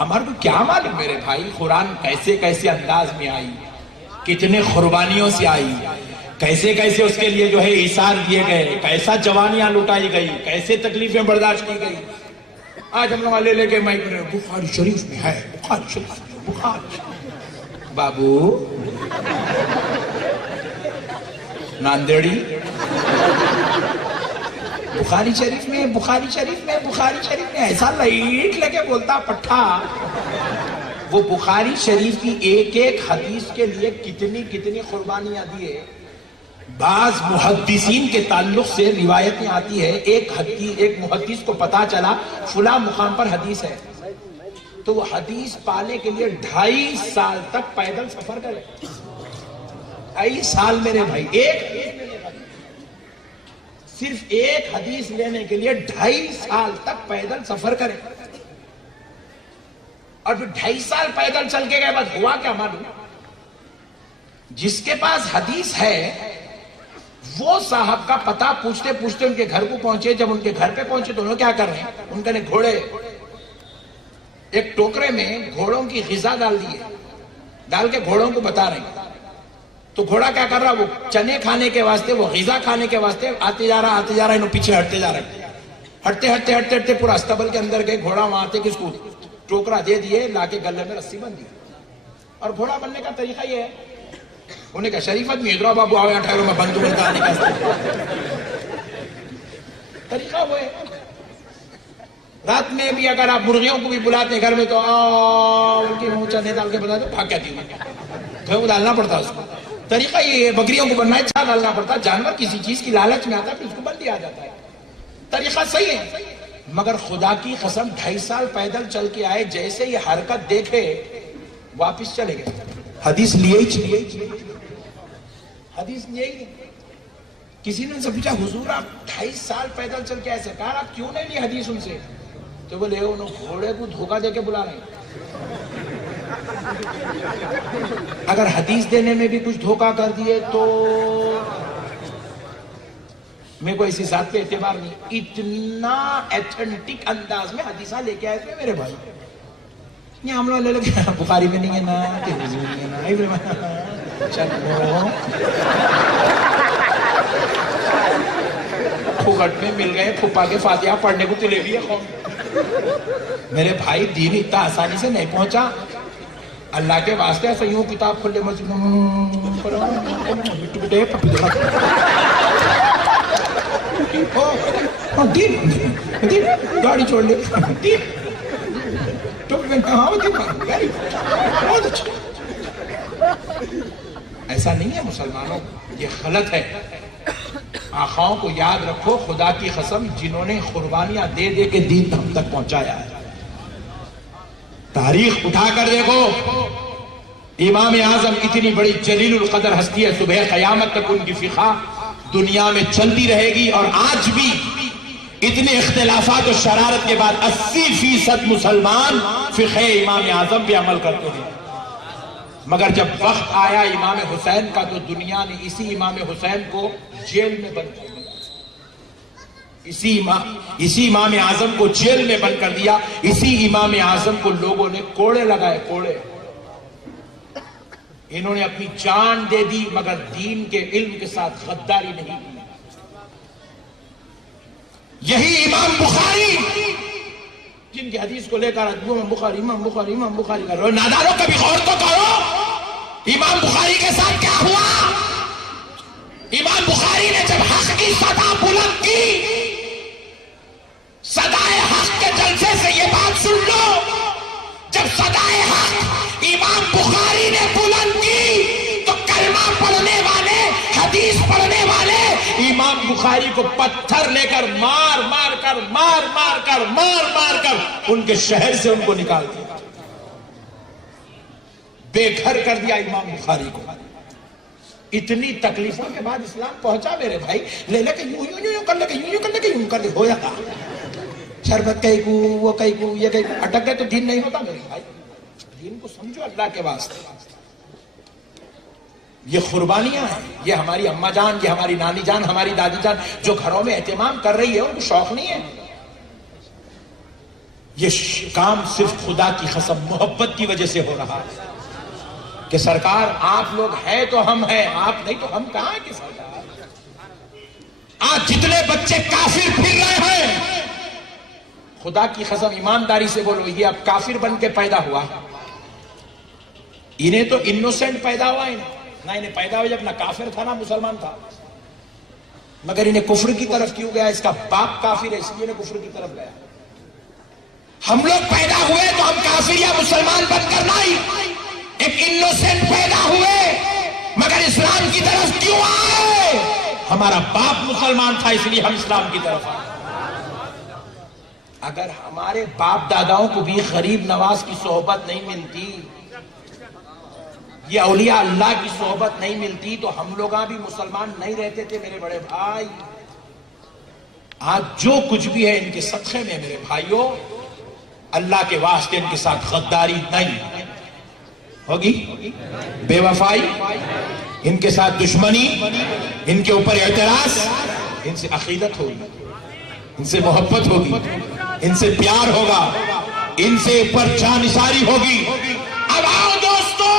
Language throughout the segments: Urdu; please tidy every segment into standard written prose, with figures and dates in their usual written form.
ہمارے کو کیا معلوم میرے بھائی قرآن کیسے کیسے انداز میں آئی، کتنے قربانیوں سے آئی، کیسے کیسے اس کے لیے جو ہے ایثار دیے گئے، کیسا جوانیاں لٹائی گئی، کیسے تکلیفیں برداشت کی گئی۔ آج ہم لوگ لے کے مائک میں بخاری شریف میں ہے، بخاری شریف میں، بخاری شریف۔ بابو ناندیڑی بخاری شریف میں، بخاری شریف میں، بخاری شریف میں، ایسا لائٹ لگے بولتا پٹھا۔ وہ بخاری شریف کی ایک ایک حدیث کے لیے کتنی کتنی قربانیاں دیے۔ بعض محدثین کے تعلق سے روایتیں آتی ہے، ایک محدث کو پتا چلا فلاں مقام پر حدیث ہے، تو وہ حدیث پانے کے لیے 2.5 سال تک پیدل سفر کرے۔ 2.5 سال میرے بھائی، صرف ایک حدیث لینے کے لیے 2.5 سال تک پیدل سفر کرے۔ اور پھر 2.5 سال پیدل چل کے گئے، بعد ہوا کیا معلوم؟ جس کے پاس حدیث ہے وہ صاحب کا پتہ پوچھتے پوچھتے ان کے گھر کو پہنچے۔ جب ان کے گھر پہ پہنچے تو انہوں کیا کر رہے ہیں، ان کے گھوڑے ایک ٹوکرے میں گھوڑوں کی غذا ڈال دیے، ڈال کے گھوڑوں کو بتا رہے ہیں۔ تو گھوڑا کیا کر رہا، وہ چنے کھانے کے واسطے، وہ غذا کھانے کے واسطے آتے جا رہا انہوں پیچھے ہٹتے جا رہے، ہٹتے پورا استبل کے اندر گئے۔ گھوڑا وہاں آتے کس کو ٹوکرا دے دیے، لا کے گلے میں رسی بن دی۔ اور گھوڑا بننے کا طریقہ یہ ہے، انہیں کہا شریفت میں ادھر بابو آؤ یہاں ٹھہرو میں بندو بنتا آنے کا طریقہ وہ ہے۔ رات میں بھی اگر آپ مرغیوں کو بھی بلاتے ہیں گھر میں تو ان کی منہ چنے ڈال کے بتا دو، بھاگ جاتی ہوں، گھر کو ڈالنا پڑتا اس کو۔ طریقہ یہ ہے، بکریوں کو بننا ہے چھا ڈالنا پڑتا، جانور کسی چیز کی لالچ میں آتا ہے پھر اس کو بن دیا جاتا ہے۔ طریقہ صحیح ہے، مگر خدا کی قسم 2.5 سال پیدل چل کے آئے، جیسے یہ حرکت دیکھے واپس چلے گئے۔ حدیث لیے ہی حدیث لیے ہی نہیں۔ کسی نے ان سے پوچھا حضور آپ 2.5 سال پیدل چل کے آئے، سرکار آپ کیوں نہیں لی حدیث ان سے؟ تو بولے انہوں گھوڑے کو دھوکہ دے کے بلا رہے ہیں۔ اگر حدیث دینے میں بھی کچھ دھوکہ کر دیے تو میرے کو ایسی ذات پہ اعتبار نہیں۔ اتنا ایتھنٹک انداز میں حدیثہ لے کے آئے تھے میرے بھائی۔ یہ ہم لوگ لے لے بخاری میں نہیں ہے نا، ترمذی میں نہیں ہے نا، چلو پھوگٹ میں مل گئے، پھپا کے فاتحہ پڑھنے کو تو لے لیے قوم۔ میرے بھائی دین اتنا آسانی سے نہیں پہنچا۔ اللہ کے واسطے ایسا یوں کتاب کھلے مسجد گاڑی چھوڑ لے، ایسا نہیں ہے مسلمانوں، یہ غلط ہے۔ آقاؤں کو یاد رکھو، خدا کی قسم جنہوں نے قربانیاں دے دے کے دین ہم تک پہنچایا ہے۔ تاریخ اٹھا کر دیکھو، امام اعظم اتنی بڑی جلیل القدر ہستی ہے، صبح قیامت تک ان کی فقہ دنیا میں چلتی رہے گی، اور آج بھی اتنے اختلافات و شرارت کے بعد 80% مسلمان فقہ امام اعظم پہ عمل کرتے ہیں۔ مگر جب وقت آیا امام حسین کا تو دنیا نے اسی امام حسین کو جیل میں بند کر دیا، اسی امام اعظم کو جیل میں بند کر دیا، اسی امام اعظم کو لوگوں نے کوڑے لگائے، کوڑے۔ انہوں نے اپنی جان دے دی مگر دین کے علم کے ساتھ غداری نہیں کی۔ یہی امام بخاری جن کی حدیث کو لے کر امام بخاری امام بخاری امام بخاری کر رہے ہو، ناداروں کبھی غور تو کرو امام بخاری کے ساتھ کیا ہوا۔ امام بخاری نے جب حق کی صدا بلند کی، صدائے حق کے جلسے سے یہ بات سن لو، جب صدائے حق امام بخاری نے بلند کی تو کلمہ پڑھنے والے، حدیث پڑھنے والے امام بخاری کو پتھر لے کر مار مار کر ان کے شہر سے ان کو نکال دیا، بے گھر کر دیا امام بخاری کو۔ اتنی تکلیفوں کے بعد اسلام پہنچا میرے بھائی۔ لے لے کے یوں کر لے کے یوں کر لے کے یوں کر لے، ہو جاتا شربت کئی کو وہ کئی کو یہ کئی کو، اٹک گئے تو دین نہیں ہوتا میرے بھائی۔ دین کو سمجھو اللہ کے واسطے۔ یہ قربانیاں ہیں، یہ ہماری اماں جان، یہ ہماری نانی جان، ہماری دادی جان جو گھروں میں اہتمام کر رہی ہے، ان کو شوق نہیں ہے، یہ کام صرف خدا کی قسم محبت کی وجہ سے ہو رہا ہے کہ سرکار آپ لوگ ہیں تو ہم ہیں، آپ نہیں تو ہم کہاں کی سرکار۔ آج جتنے بچے کافر پھر رہے ہیں، خدا کی قسم ایمانداری سے بولو، یہ اب کافر بن کے پیدا ہوا؟ انہیں تو انوسینٹ پیدا ہوا، نہ انہیں پیدا ہوا جب نہ کافر تھا نہ مسلمان تھا، مگر انہیں کفر کی طرف کیوں گیا؟ اس کا باپ کافر ہے، اس لیے انہیں کفر کی طرف گیا۔ ہم لوگ پیدا ہوئے تو ہم کافر یا مسلمان بن کر نہیں، ایک انوسینٹ پیدا ہوئے، مگر اسلام کی طرف کیوں آئے؟ ہمارا باپ مسلمان تھا اس لیے ہم اسلام کی طرف آئے۔ اگر ہمارے باپ داداؤں کو بھی غریب نواز کی صحبت نہیں ملتی، یہ اولیاء اللہ کی صحبت نہیں ملتی، تو ہم لوگ بھی مسلمان نہیں رہتے تھے میرے بڑے بھائی۔ آج جو کچھ بھی ہے ان کے صدقے میں میرے بھائیوں، اللہ کے واسطے ان کے ساتھ غداری نہیں ہوگی، بے وفائی، ان کے ساتھ دشمنی، ان کے اوپر اعتراض، ان سے عقیدت ہوگی، ان سے محبت ہوگی، ان سے پیار ہوگا، ان سے اوپر جانثاری ہوگی۔ اب آؤ دوستو،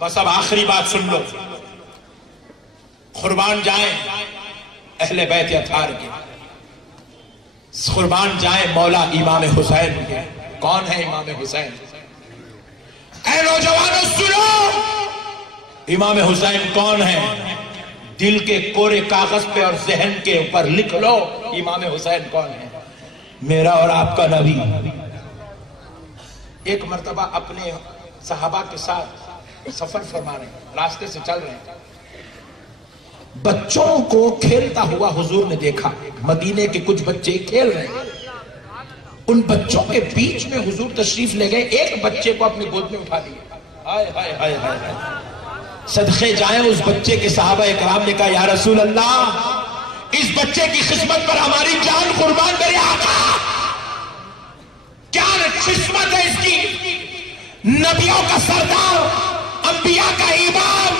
بس اب آخری بات سن لو، قربان جائیں اہل بیت اطہار کے، قربان جائیں مولا امام حسین کے۔ کون ہے امام حسین؟ اے نوجوانوں سنو، امام حسین کون ہے؟ دل کے کورے کاغذ پہ اور ذہن کے اوپر لکھ لو، امام حسین کون ہے؟ میرا اور آپ کا نبی۔ ایک مرتبہ اپنے صحابہ کے ساتھ سفر فرما رہے ہیں، راستے سے چل رہے ہیں، بچوں کو کھیلتا ہوا حضور نے دیکھا، مدینے کے کچھ بچے کھیل رہے ہیں، ان بچوں کے بیچ میں حضور تشریف لے گئے، ایک بچے کو اپنی گود میں اٹھا لیا۔ ہائے ہائے ہائے ہائے، صدقے جائیں اس بچے کے۔ صحابہ اکرام نے کہا یا رسول اللہ، اس بچے کی خدمت پر ہماری جان قربان کرے آقا، کیا قسمت ہے اس کی، نبیوں کا سردار، انبیاء کا امام،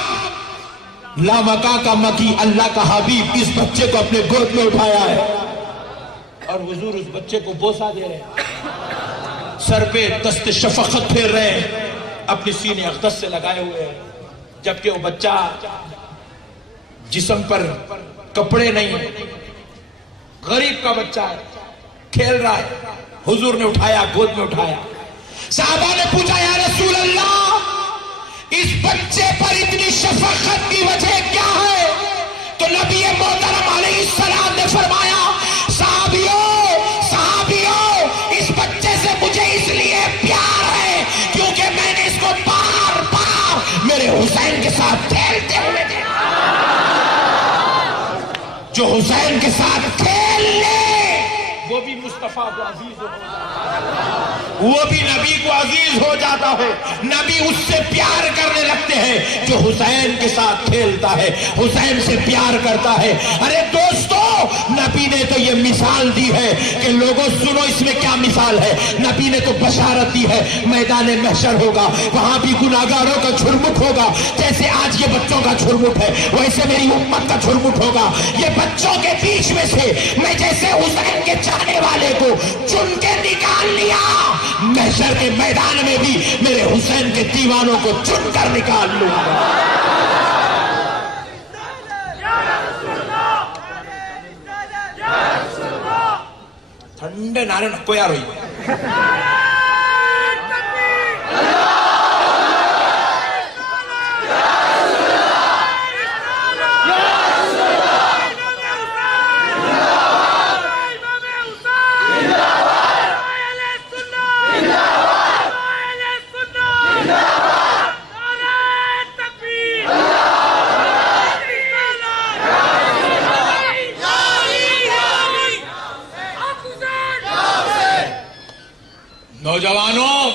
لامکا کا مکی، اللہ کا حبیب، اس بچے کو اپنے گود میں اٹھایا ہے، اور حضور اس بچے کو بوسہ دے رہے ہیں، سر پہ دست شفقت پھیر رہے ہیں، اپنی سینے اقدس سے لگائے ہوئے ہیں، جبکہ وہ بچہ جسم پر کپڑے نہیں ہیں، غریب کا بچہ ہے، کھیل رہا ہے، حضور نے اٹھایا، گود میں اٹھایا۔ صحابہ نے پوچھا یا رسول اللہ، اس بچے پر اتنی شفقت کی وجہ کیا ہے؟ تو نبی محترم علیہ السلام نے فرمایا صحابیوں، اس بچے سے مجھے اس لیے پیار ہے کیونکہ میں نے اس کو بار بار میرے حسین کے ساتھ کھیلتے ہوئے دیکھا۔ جو حسین کے ساتھ کھیل لے وہ بھی مصطفیٰ کو عزیز ہو جاتا ہے، وہ بھی نبی کو عزیز ہو جاتا ہے، نبی اس سے پیار کرنے لگتے ہیں جو حسین کے ساتھ کھیلتا ہے، حسین سے پیار کرتا ہے۔ ارے دوستو، نبی نے تو یہ مثال دی ہے کہ لوگوں سنو، اس میں کیا مثال ہے؟ نبی نے تو بشارت دی ہے، میدان محشر ہوگا، وہاں بھی گناہگاروں کا جھرمٹ ہوگا، جیسے آج یہ بچوں کا جھرمٹ ہے ویسے میری امت کا جھرمٹ ہوگا۔ یہ بچوں کے بیچ میں سے میں جیسے حسین کے چاہنے والے کو چن کے نکال لیا، محشر کے میدان میں بھی میرے حسین کے دیوانوں کو چن کر نکال لوں گا۔ ٹھنڈے نعرے نکو یار ہوئی۔ نوجوانوں،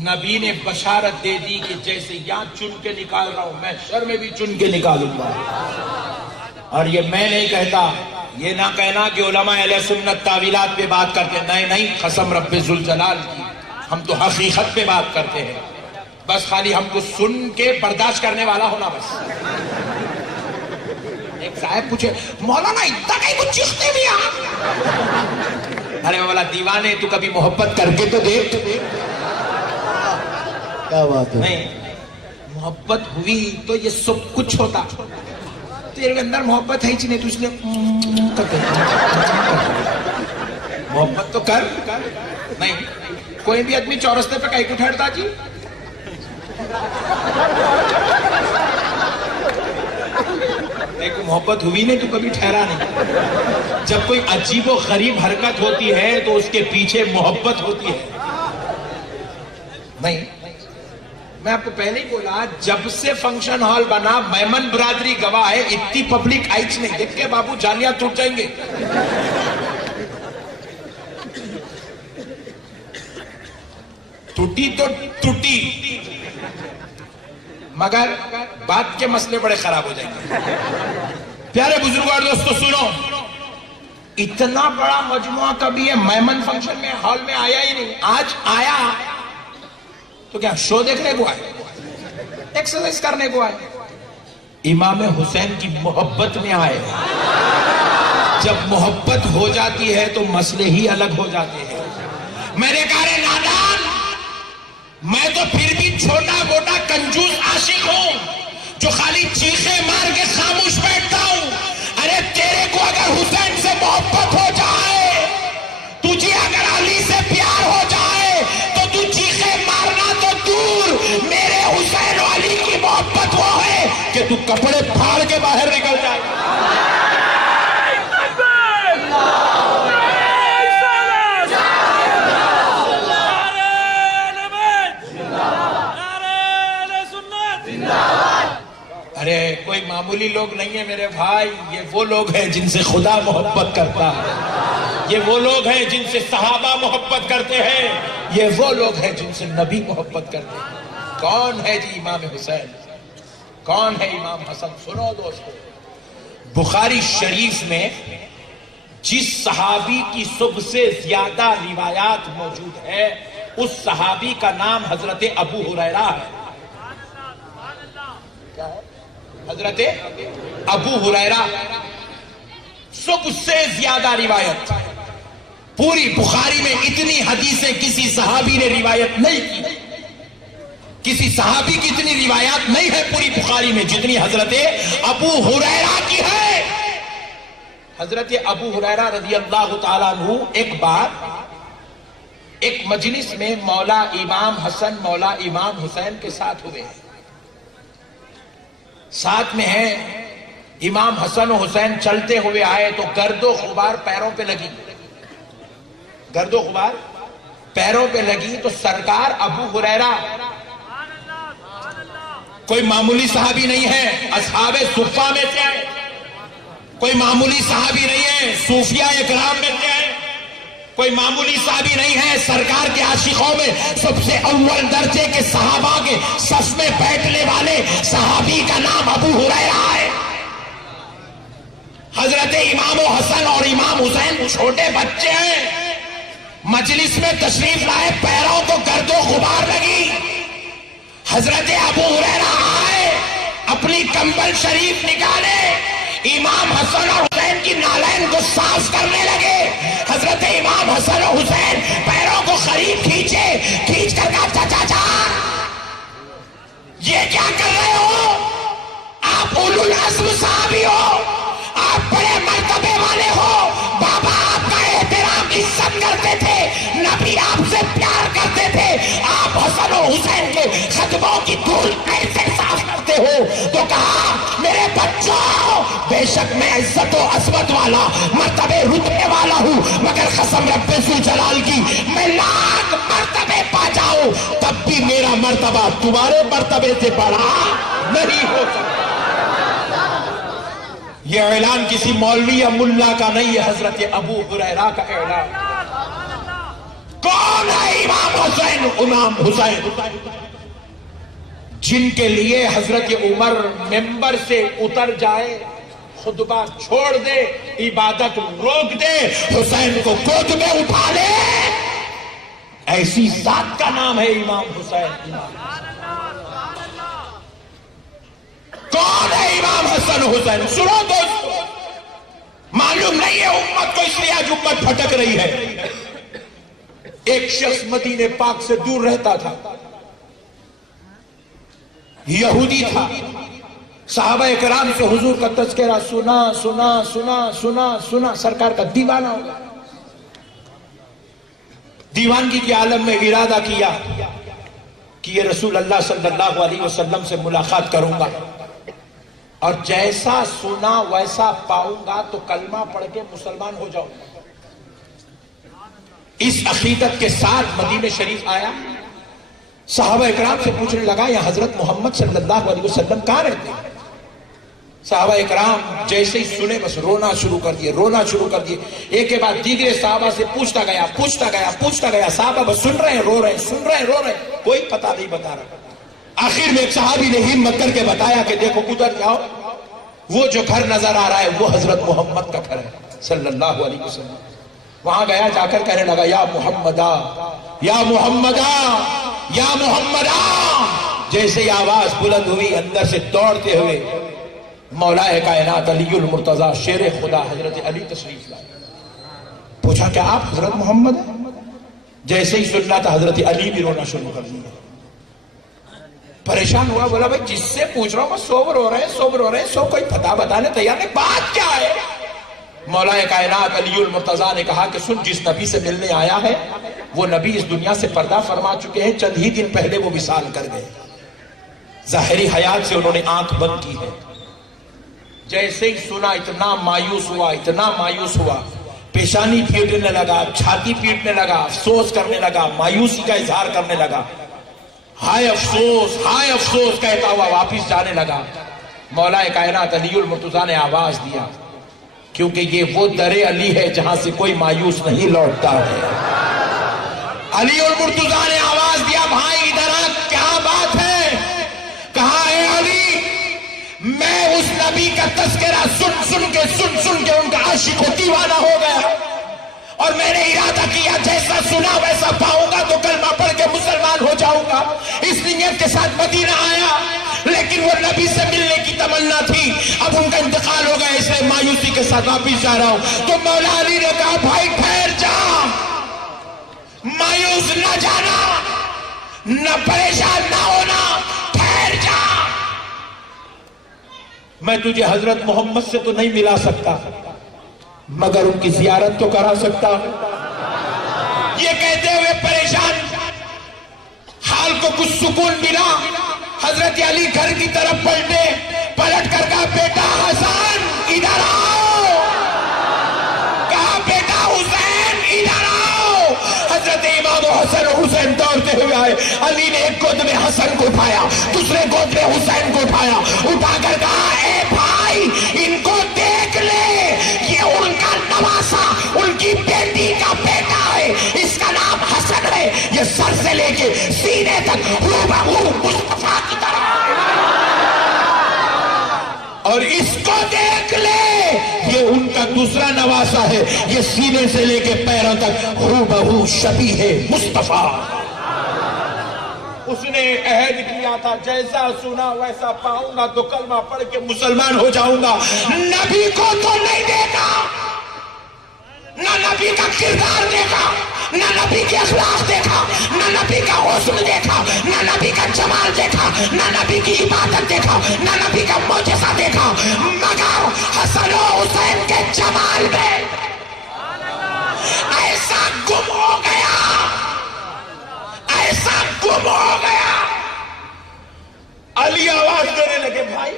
نبی نے بشارت دے دی کہ جیسے یہاں چن کے نکال رہا ہوں، محشر میں بھی چن کے نکالوں گا۔ اور یہ میں نہیں کہتا، یہ نہ کہنا کہ علماء اہل سنت تعویلات پہ بات کرتے ہیں، نہیں، قسم رب ذوالجلال کی، ہم تو حقیقت پہ بات کرتے ہیں، بس خالی ہم کو سن کے برداشت کرنے والا ہونا بس۔ ایک صاحب پوچھے مولانا اتنا کہیں کچھ چیختے بھی آپ؟ ارے والا دیوانے تو کبھی محبت کر کے تو دیکھ. کیا بات ہے. نہیں محبت ہوئی تو یہ سب کچھ ہوتا. تیرے اندر محبت ہے ہی نہیں تو اس لیے محبت تو کر. نہیں کوئی بھی آدمی چورستے پہ کہیں کو ٹھہرتا جی. دیکھو محبت ہوئی نہیں تو کبھی ٹھہرا نہیں. جب کوئی عجیب و غریب حرکت ہوتی ہے تو اس کے پیچھے محبت ہوتی ہے. نہیں میں آپ کو پہلے ہی بولا جب سے فنکشن ہال بنا میمن برادری گواہ ہے اتنی پبلک آئیچ نہیں. دیکھ کے بابو جالیاں ٹوٹ جائیں گے. ٹوٹی تو ٹوٹی مگر بات کے مسئلے بڑے خراب ہو جائیں گے. پیارے بزرگوں اور دوستو سنو, اتنا بڑا مجموعہ کبھی ہے میمن فنکشن میں ہال میں آیا ہی نہیں. آج آیا تو کیا شو دیکھنے کو آئے, ایکسرسائز کرنے کو آئے, امام حسین کی محبت میں آئے. جب محبت ہو جاتی ہے تو مسئلے ہی الگ ہو جاتے ہیں. میں نے کہا رے نادان, میں تو پھر بھی چھوٹا موٹا کنجوس عاشق ہوں جو خالی چیخے مار کے خاموش بیٹھتا ہوں. ارے تیرے کو اگر حسین سے محبت ہو جائے, تجھے اگر علی سے پیار ہو جائے تو تو چیخے مارنا تو دور, میرے حسین و علی کی محبت وہ ہے کہ تو کپڑے پھاڑ کے باہر نکل جائے. ارے کوئی معمولی لوگ نہیں ہے میرے بھائی, یہ وہ لوگ ہیں جن سے خدا محبت کرتا ہے, یہ وہ لوگ ہیں جن سے صحابہ محبت کرتے ہیں, یہ وہ لوگ ہیں جن سے نبی محبت کرتے ہیں. کون ہے جی امام حسین, کون ہے امام حسن؟ سنو دوستو, بخاری شریف میں جس صحابی کی سب سے زیادہ روایات موجود ہے اس صحابی کا نام حضرت ابو ہریرہ ہے. کیا ہے؟ حضرت ابو ہریرہ. سب سے زیادہ روایت پوری بخاری میں اتنی حدیثیں کسی صحابی نے روایت نہیں کی. کسی صحابی کی اتنی روایات نہیں ہے پوری بخاری میں جتنی حضرت ابو ہریرہ کی ہے. حضرت ابو ہریرہ رضی اللہ تعالیٰ عنہ ایک بار ایک مجلس میں مولا امام حسن مولا امام حسین کے ساتھ ہوئے ہیں. ساتھ میں ہیں امام حسن و حسین. چلتے ہوئے آئے تو گرد و غبار پیروں پہ لگی. گرد و غبار پیروں پہ لگی تو سرکار ابو ہریرہ کوئی معمولی صحابی نہیں ہے, اصحاب صفہ میں سے آئے. کوئی معمولی صحابی نہیں ہے, صوفیاء اکرام میں سے آئے. کوئی معمولی صحابی نہیں ہے, سرکار کے عاشقوں میں سب سے اول درجے کے صحابہ کے صف میں بیٹھنے والے صحابی کا نام ابو ہریرہ ہے. حضرت امام حسن اور امام حسین چھوٹے بچے ہیں, مجلس میں تشریف لائے, پیروں کو گرد و غبار لگی. حضرت ابو ہریرہ آئے, اپنی کمبل شریف نکالے, امام حسن اور حسین کی نالین کو صاف کرنے لگے. حضرت امام حسن اور حسین پیروں کو قریب کھینچے, کھینچ کر کہا چاچا جان یہ کیا کر رہے ہو؟ آپ اولو العزم صحابی ہو, آپ بڑے مرتبے والے ہو, بابا آپ کا احترام عزت کرتے تھے, نبی آپ سے پیار کرتے تھے, آپ حسن و حسین کے خطبوں کی دھول کیسے صاف کرتے ہو؟ تو کہا میرے بچوں, بے شک میں عزت و عظمت والا مرتبے رتبے والا ہوں, مگر قسم رب ذوالجلال کی میں لاکھ مرتبے پا جاؤں تب بھی میرا مرتبہ تمہارے مرتبے سے بڑا نہیں ہو سکتا. یہ اعلان کسی مولوی یا ملا کا نہیں ہے, حضرت ابو ہریرہ کا اعلان. کون ہے امام حسین؟ امام حسین جن کے لیے حضرت عمر ممبر سے اتر جائے, خطبہ چھوڑ دے, عبادت روک دے, حسین کو گود میں اٹھا لے, ایسی ذات کا نام ہے امام حسین. کون ہے امام حسن حسین؟ سنو دوستو, معلوم نہیں ہے امت کو، اس لیے آج امت بھٹک رہی ہے۔ ایک شخص مدینے پاک سے دور رہتا تھا، یہودی تھا، صحابہ اکرام سے حضور کا تذکرہ سنا سنا سنا سنا سنا، سرکار کا دیوانہ ہو گیا۔ دیوانگی کے عالم میں ارادہ کیا کہ یہ رسول اللہ صلی اللہ علیہ وسلم سے ملاقات کروں گا، اور جیسا سنا ویسا پاؤں گا تو کلمہ پڑھ کے مسلمان ہو جاؤں گا۔ اس عقیدت کے ساتھ مدینہ شریف آیا، صحابہ اکرام سے پوچھنے لگا یا حضرت محمد صلی اللہ علیہ وسلم کہاں رہتے ہیں؟ صحابہ اکرام جیسے ہی سنے بس رونا شروع کر دیے، رونا شروع کر دیے۔ ایک کے بعد دیگرے صحابہ سے پوچھتا گیا پوچھتا گیا پوچھتا گیا، صحابہ بس سن رہے ہیں رو رہے ہیں، سن رہے ہیں رو رہے ہیں، کوئی پتہ نہیں بتا رہا۔ آخر میں ایک صحابی نے ہمت کر کے بتایا کہ دیکھو ادھر جاؤ، وہ جو گھر نظر آ رہا ہے وہ حضرت محمد کا گھر ہے صلی اللہ علیہ وسلم۔ وہاں گیا، جا کر کہنے لگا یا محمدہ یا محمدہ یا محمدہ۔ جیسے ہی آواز بلند ہوئی، اندر سے دوڑتے ہوئے مولا کائنات علی المرتضیٰ شیر خدا حضرت علی تشریف لائے۔ پوچھا کیا آپ حضرت محمد ہیں؟ جیسے ہی سننا تھا حضرت علی بھی رونا شروع کر دیا۔ پریشان ہوا، بولا بھائی جس سے پوچھ رہا ہوں میں سو رو رہے ہیں سو رو رہے ہیں، سو کوئی پتہ بتانے تیار نہیں، بات کیا ہے؟ مولا کائنات علی المرتضیٰ نے کہا کہ سن، جس نبی سے ملنے آیا ہے وہ نبی اس دنیا سے پردہ فرما چکے ہیں، چند ہی دن پہلے وہ وصال کر گئے، ظاہری حیات سے انہوں نے آنکھ بند کی ہے۔ جیسے ہی سنا اتنا مایوس ہوا، اتنا مایوس ہوا، پیشانی پیٹنے لگا، چھاتی پیٹنے لگا، افسوس کرنے لگا، مایوسی کا اظہار کرنے لگا، ہائے افسوس کہتا ہوا واپس جانے لگا۔ مولا کائنات علی المرتضیٰ نے آواز دیا، کیونکہ یہ وہ در علی ہے جہاں سے کوئی مایوس نہیں لوٹتا ہے۔ علی المرتضیٰ نے آواز دیا، بھائی ادھر آ، کیا بات ہے؟ کہا اے علی، میں اس نبی کا تذکرہ سن کے ان کا عاشق و دیوانہ ہو گیا، اور میں نے ارادہ کیا جیسا سنا ویسا پاؤں گا تو کلمہ پڑھ کے مسلمان ہو جاؤں گا، اس نیت کے ساتھ مدینہ آیا، لیکن وہ نبی سے ملنے کی تمنا تھی، اب ان کا انتقال ہو گیا، اس لیے مایوسی کے ساتھ واپس جا رہا ہوں۔ تو مولا علی نے کہا بھائی ٹھہر جا، مایوس نہ جانا، نہ پریشان نہ ہونا، ٹھہر جا، میں تجھے حضرت محمد سے تو نہیں ملا سکتا مگر ان کی زیارت تو کرا سکتا ہوں۔ یہ کہتے ہوئے پریشان، حال کو کچھ سکون ملا، حضرت علی گھر کی طرف پلٹ کر کہا بیٹا حسن ادھر آؤ، کہا بیٹا حسین ادھر آؤ۔ حضرت امام حسن و حسین دوڑتے ہوئے آئے، علی نے ایک گود میں حسن کو اٹھایا، دوسرے گود میں حسین کو اٹھایا، اٹھا کر کہا اے بھائی ان کو دیکھ لے، یہ ان کا نواسا، ان کی بیٹی کا بیٹا ہے، اس کا نام حسن ہے، یہ سر سے لے کے سینے تک ہو مصطفیٰ کی طرح، اور اس کو دیکھ لے یہ ان کا دوسرا نواسا ہے، یہ سینے سے لے کے پیروں تک ہو بہو شبیہ ہے مصطفیٰ۔ اس نے عہد کیا تھا جیسا سنا ویسا پاؤں گا تو کلمہ پڑھ کے مسلمان ہو جاؤں گا۔ نبی کو تو نہیں دیکھا، نہ نبی کا کردار دیکھا، نہ نبی کے اخلاق دیکھا، نہ نبی کا حسن دیکھا، نہ نبی کا جمال دیکھا، نہ نبی کی عبادت دیکھا، نہ نبی کا معجزہ دیکھا، مگر حسن و حسین کے جمال میں ایسا گم ہو گیا، ایسا گم ہو گیا۔ علی آواز دینے لگے بھائی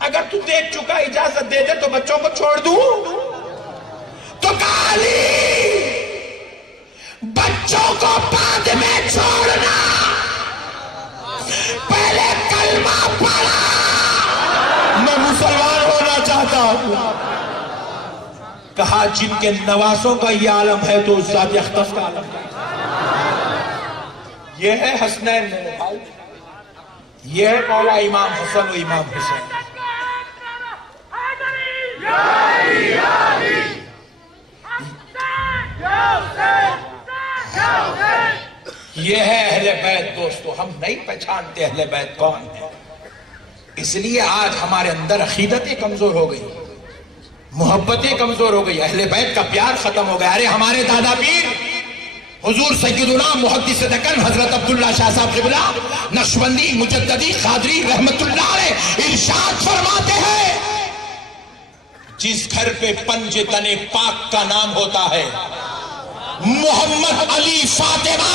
اگر تو دیکھ چکا اجازت دے دے تو بچوں کو چھوڑ دوں؟ تو کہا علی بچوں کو بعد میں چھوڑنا، پہلے کلمہ پڑھا، میں مسلمان ہونا چاہتا ہوں۔ کہا جن کے نواسوں کا یہ عالم ہے تو اس ذات اختص کا عالم ہے۔ یہ ہے حسنین میرے بھائی، یہ ہے مولا امام حسن و امام حسین، یہ ہے اہل بیت۔ دوستو ہم نہیں پہچانتے اہل بیت کون ہے، اس لیے آج ہمارے اندر عقیدتیں کمزور ہو گئی، محبتیں کمزور ہو گئی، اہل بیت کا پیار ختم ہو گیا. ارے ہمارے دادا پیر حضور سیدنا محدث دکن حضرت عبداللہ شاہ صاحب قبلہ نقشبندی مجددی قادری رحمت اللہ علیہ ارشاد فرماتے ہیں جس گھر پہ پنج تن پاک کا نام ہوتا ہے، محمد علی فاطمہ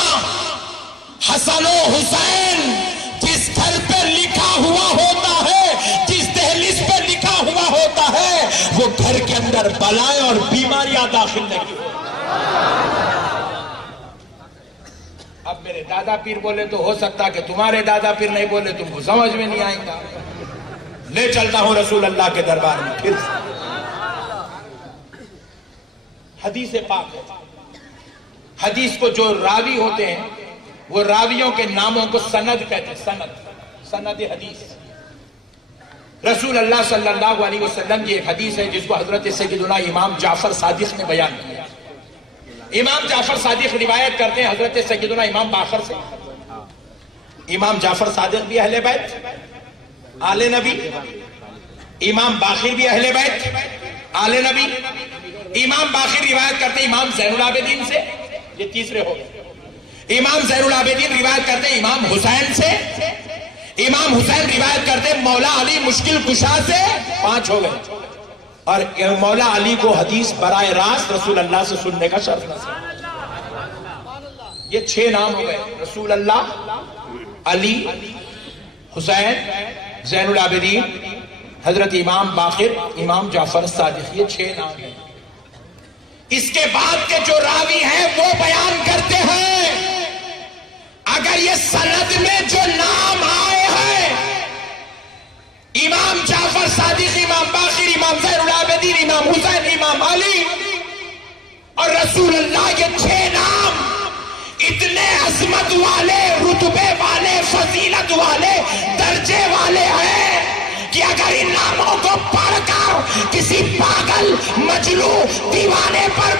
حسن و حسین جس گھر پہ لکھا ہوا ہوتا ہے، جس دہلیز پہ لکھا ہوا ہوتا ہے، وہ گھر کے اندر بلائیں اور بیماریاں داخل نہیں. اب میرے دادا پیر بولے تو ہو سکتا کہ تمہارے دادا پیر نہیں بولے، تم کو سمجھ میں نہیں آئے گا. لے چلتا ہوں رسول اللہ کے دربار میں پھر سے. حدیث پاک ہے، حدیث کو جو راوی ہوتے ہیں وہ راویوں کے ناموں کو سند کہتے ہیں. سند حدیث. رسول اللہ صلی اللہ علیہ وسلم کی ایک حدیث ہے جس کو حضرت سیدنا امام جعفر صادق نے بیان کیا. امام جعفر صادق روایت کرتے ہیں حضرت سیدنا امام باقر سے. امام جعفر صادق بھی اہل بیت آل نبی، امام باقر بھی اہل بیت آل نبی. امام باقر روایت کرتے ہیں امام زین العابدین سے، یہ تیسرے ہو گئے. امام زین العابدین روایت کرتے ہیں امام حسین سے. امام حسین روایت کرتے ہیں مولا علی مشکل کشا سے، 5 ہو گئے. اور مولا علی کو حدیث براہ راست رسول اللہ سے سننے کا شرف نصیب. یہ 6 نام ہو گئے، رسول اللہ، علی، حسین، زین العابدین، حضرت امام باقر، امام جعفر صادق. یہ 6 نام ہیں. اس کے بعد کے جو راوی ہیں وہ بیان کرتے ہیں اگر یہ سند میں جو نام آئے ہیں امام جعفر صادق، امام باقر، امام زین العابدین، امام حسین، امام علی اور رسول اللہ، یہ 6 نام اتنے عظمت والے، رتبے والے، فضیلت والے، درجے والے ہیں کہ اگر ان ناموں کو پڑھ کر کسی پاگل، مجنون، دیوانے پر